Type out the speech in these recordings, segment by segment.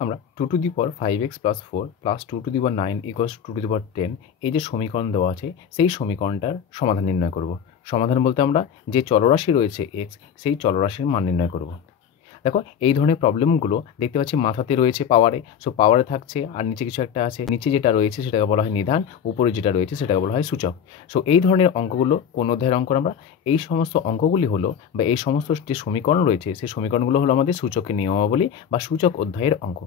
আমরা 2 to the power 5x plus 4 plus 2 to the power 9 equals to two দি পাওয়ার 10 এই যে সমীকরণ দেওয়া আছে সেই সমীকরণটার সমাধান নির্ণয় করব। সমাধান বলতে আমরা যে চলরাশি রয়েছে x সেই চলরাশির মান নির্ণয় করব। দেখো এই ধরনের প্রবলেমগুলো দেখতে পাচ্ছি মাথাতে রয়েছে পাওয়ারে, সো পাওয়ারে থাকছে আর নিচে কিছু একটা আছে, নিচে যেটা রয়েছে সেটাকে বলা হয় নিধান, উপরে যেটা রয়েছে সেটাকে বলা হয় সূচক। সো এই ধরনের অঙ্কগুলো কোন অধ্যায়ের অঙ্ক আমরা? এই সমস্ত অঙ্কগুলি হলো বা এই সমস্ত যে সমীকরণ রয়েছে সেই সমীকরণগুলো হলো আমাদের সূচকের নিয়মাবলী বা সূচক অধ্যায়ের অঙ্ক।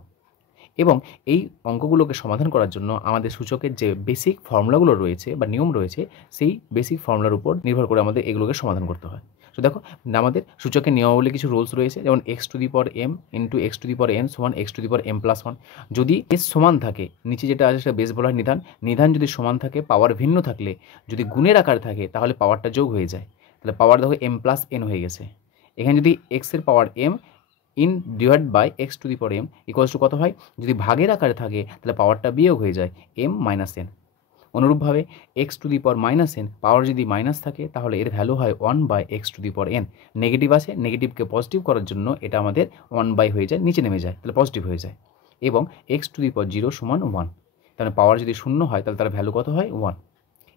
এবং এই অঙ্কগুলোকে সমাধান করার জন্য আমাদের সূচকের যে বেসিক ফর্মুলাগুলো রয়েছে বা নিয়ম রয়েছে সেই বেসিক ফর্মুলার উপর নির্ভর করে আমাদের এগুলোকে সমাধান করতে হয়। তো দেখো আমাদের সূচকের নিয়মাবলী কিছু রুলস রয়েছে, যেমন x to the power m into x to the power n সমান x to the power m plus one. যদি এস সমান থাকে, নিচে যেটা আছে সেটা বেস বলা হয় নিধান, নিধান যদি সমান থাকে পাওয়ার ভিন্ন থাকলে যদি গুণের আকার থাকে তাহলে পাওয়ারটা যোগ হয়ে যায়। তাহলে পাওয়ার দেখো এম প্লাস এন হয়ে গেছে। এখানে যদি এক্সের power m in divide by x to the power m equals to কত হয়? যদি ভাগের আকারে থাকে তাহলে পাওয়ারটা বিয়োগ হয়ে যায় এম মাইনাস এন। অনুরূপভাবে x to the power minus n power যদি মাইনাস থাকে তাহলে এর ভ্যালু হয় 1/x to the power n. Negative আছে, নেগেটিভকে পজিটিভ করার জন্য এটা আমাদের 1 হয়ে যায়, নিচে নেমে যায়, তাহলে পজিটিভ হয়ে যায়। এবং এক্স টু দি পাওয়ার 0 সমান 1, তাহলে পাওয়ার যদি শূন্য হয় তাহলে তার ভ্যালু কত হয়? 1।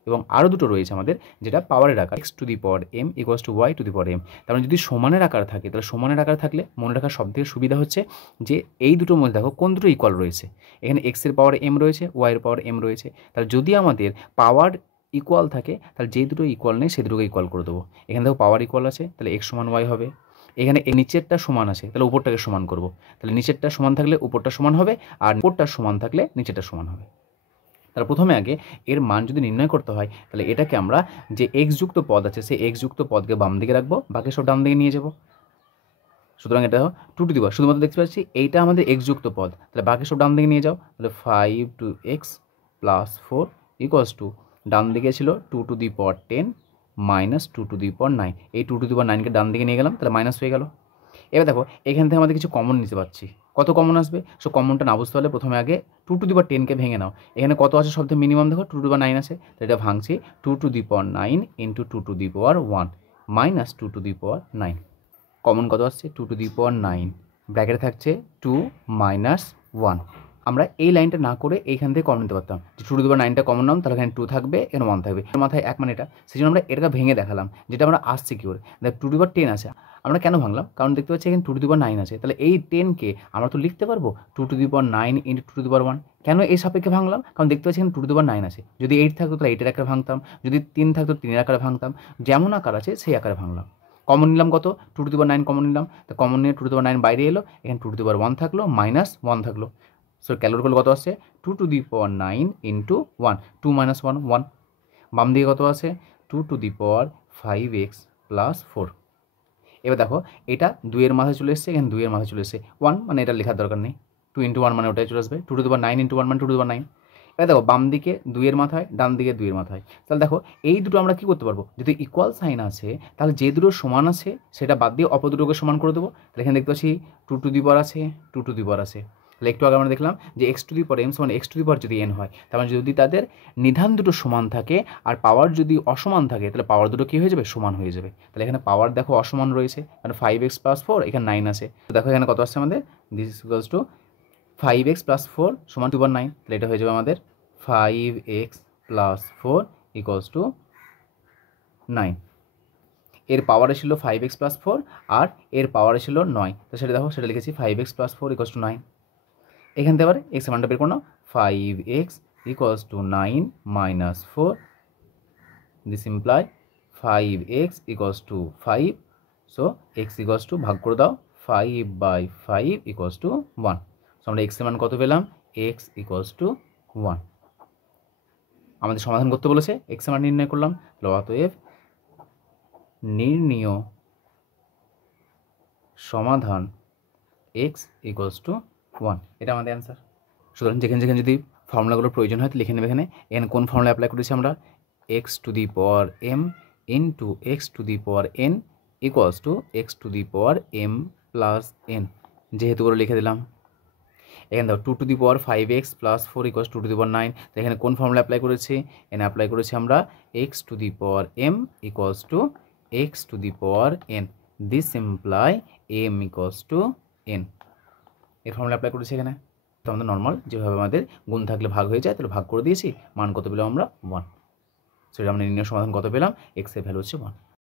এবং আরও দুটো রয়েছে আমাদের, যেটা পাওয়ারের আকার x to the power m equals to y to the power m. তার মানে যদি সমানের আকার থাকে তাহলে সমানের আকার থাকলে মনে রাখার সবথেকে সুবিধা হচ্ছে যে এই দুটোর মধ্যে দেখো কোন দুটো ইকুয়াল রয়েছে। এখানে এক্সের পাওয়ার এম রয়েছে, ওয়াইয়ের পাওয়ার এম রয়েছে, তাহলে যদি আমাদের পাওয়ার ইকুয়াল থাকে তাহলে যে দুটো ইকুয়াল নেই সেই দুটোকে ইকুয়াল করে দেবো। এখানে দেখো পাওয়ার ইকুয়াল আছে তাহলে এক্স সমান ওয়াই হবে। এখানে এই নিচেরটা সমান আছে তাহলে উপরটাকে সমান করব, তাহলে নিচেরটা সমান থাকলে উপরটা সমান হবে আর উপরটা সমান থাকলে নিচেরটা সমান হবে। তাহলে প্রথমে আগে এর মান যদি নির্ণয় করতে হয় তাহলে এটাকে আমরা যে এক্স যুক্ত পদ আছে সেই এক্স যুক্ত পদকে বাম দিকে রাখবো, বাকি সব ডান দিকে নিয়ে যাবো। সুতরাং এটা 2 টু দি পাওয়ার, শুধুমাত্র দেখতে পাচ্ছি এইটা আমাদের এক্স যুক্ত পদ, তাহলে বাকি সব ডান দিকে নিয়ে যাও। তাহলে 5 to x plus 4 equals to ডান দিকে ছিল 2 to the power 10 minus 2 to the power 9। এই 2 টু দি পাওয়ার 9কে ডান দিকে নিয়ে গেলাম, তাহলে মাইনাস হয়ে গেল। এবার দেখো এখান থেকে আমাদের কিছু কমন নিতে পারছি, কত কমন আসবে? সো কমনটা না বুঝতে পারলে প্রথমে আগে 2 টু দি পাওয়ার 10কে ভেঙে নাও। এখানে কত আছে সব থেকে মিনিমাম দেখো 2 টু দি পাওয়ার 9 আছে, তো এটা ভাঙছি 2 to the power 9 into 2 to the power 1 minus 2 to the power 9। Common কত আসছে? 2 টু দি পাওয়ার 9, ব্র্যাকেটে থাকছে 2 মাইনাস 1। আমরা এই লাইনটা না করে এইখান থেকে কমন নিতে পারতাম, যে 2 টু দি পাওয়ার 9টা কমন নাম, তাহলে এখানে 2 থাকবে, এখানে 1 থাকবে, মাথায় এক মানে এটা, সেই জন্য আমরা এটাকে ভেঙে দেখালাম, যেটা আমরা আসছে কি করে। দেখ 2 টু দি পাওয়ার 10 আছে, আমরা কেন ভাঙলাম? কারণ দেখতে পাচ্ছি এখানে 2 টু দি পাওয়ার 9 আছে, তাহলে এই 10কে আমরা তো লিখতে পারবো 2 to the power 9 into 2 to the power 1। কেন এই সাপেক্ষে ভাঙলাম? কারণ দেখতে পাচ্ছি এখানে 2 টু দি পাওয়ার 9 আছে, যদি 8 থাকতো তাহলে 8-এর আকারে ভাঙতাম, যদি 3 থাকতো 3-এর আকারে ভাঙতাম, যেমন আকার আছে সেই আকারে ভাঙলাম। কমন নিলাম কত? 2 টু দি পাওয়ার 9 কমন নিলাম, তো কমন নিয়ে 2 টু দি পাওয়ার 9 বাইরে এলো, এখানে 2 টু দি পাওয়ার 1 থাকলো, মাইনাস 1 থাকলো। সো ক্যালকুলেট করলে কত আসছে? 2 to the power 9 into 1, 2 minus 1 1। বাম দিকে কত আছে? 2 to the power 5x plus 4। এবার দেখো এটা 2-এর মাথায় চলে এসছে, এখানে 2-এর মাথায় চলে এসছে 1, মানে এটা লেখার দরকার নেই, 2 ইন্টু 1 মানে ওটাই চলে আসবে, 2 টু দি পাওয়ার 9 ইন্টু 1 মানে 2 টু দি পাওয়ার 9। এবার দেখো বাম দিকে 2-এর মাথায়, ডান দিকে 2-এর মাথায়, তাহলে দেখো এই দুটো আমরা কী করতে পারবো? যদি ইকুয়াল সাইন আছে তাহলে যে দুটো সমান আছে সেটা বাদ দিয়ে অপর দুটোকে সমান করে দেবো। তাহলে এখানে দেখতে পাচ্ছি 2 টু দি পাওয়ার আছে, 2 টু দি পাওয়ার আছে, তাহলে একটু আগে আমরা দেখলাম যে x to the power m সমান এক্স টু দি পাওয়ার যদি এন হয়, তার মানে যদি তাদের নিধান দুটো সমান থাকে আর পাওয়ার যদি অসমান থাকে তাহলে পাওয়ার দুটো কী হয়ে যাবে? সমান হয়ে যাবে। তাহলে এখানে পাওয়ার দেখো অসমান রয়েছে, মানে 5x প্লাস 4, এখানে 9 আছে, তো দেখো এখানে কত আসছে আমাদের? This is equals to 5x plus 4 সমান 2 9, তাহলে এটা হয়ে যাবে আমাদের 5x প্লাস 4 ইকুয়ালস টু 9। এর পাওয়ারে ছিল 5x প্লাস 4 আর এর পাওয়ারে ছিল 9, তো সেটা দেখো সেটা লিখেছি 5x প্লাস 4 ইকুয়ালস টু 9। এখান থেকে আবার এক্স মানটা বের করো, 5x equals to 9 minus 4, this imply 5x equals to 5, so x equals to ভাগ করে দাও 5/5 ইকুয়ালস টু 1। সো আমরা এক্সের মান কত পেলাম? X equals to 1। আমাদের সমাধান করতে বলেছে, এক্সের মান নির্ণয় করলাম, অতএব নির্ণীয় সমাধান এক্স ইকুয়ালস টু 1, এটা আমাদের অ্যান্সার। সুতরাং যেখানে যেখানে যদি ফর্মুলাগুলোর প্রয়োজন হয় লিখে নেবে। এখানে কোন ফর্মুলা অ্যাপ্লাই করেছি আমরা? X to the power m into x to the power n equals to x to the power m plus n, যেহেতু করে লিখে দিলাম। এখানে দেখো 2 to the power 5x plus 4 equals 2 to the power 9, তো এখানে কোন ফর্মুলা অ্যাপ্লাই করেছি? এখানে অ্যাপ্লাই করেছি আমরা x to the power m equals to x to the power n, this imply m equals to n. এর ফর্মুলা অ্যাপ্লাই করেছি এখানে। তো আমাদের নর্মাল যেভাবে আমাদের গুণ থাকলে ভাগ হয়ে যায়, তাহলে ভাগ করে দিয়েছি, মান কত পেলাম আমরা 1। সেটা আমরা নির্ণয় সমাধান কত পেলাম, এক্সের ভ্যালু হচ্ছে 1।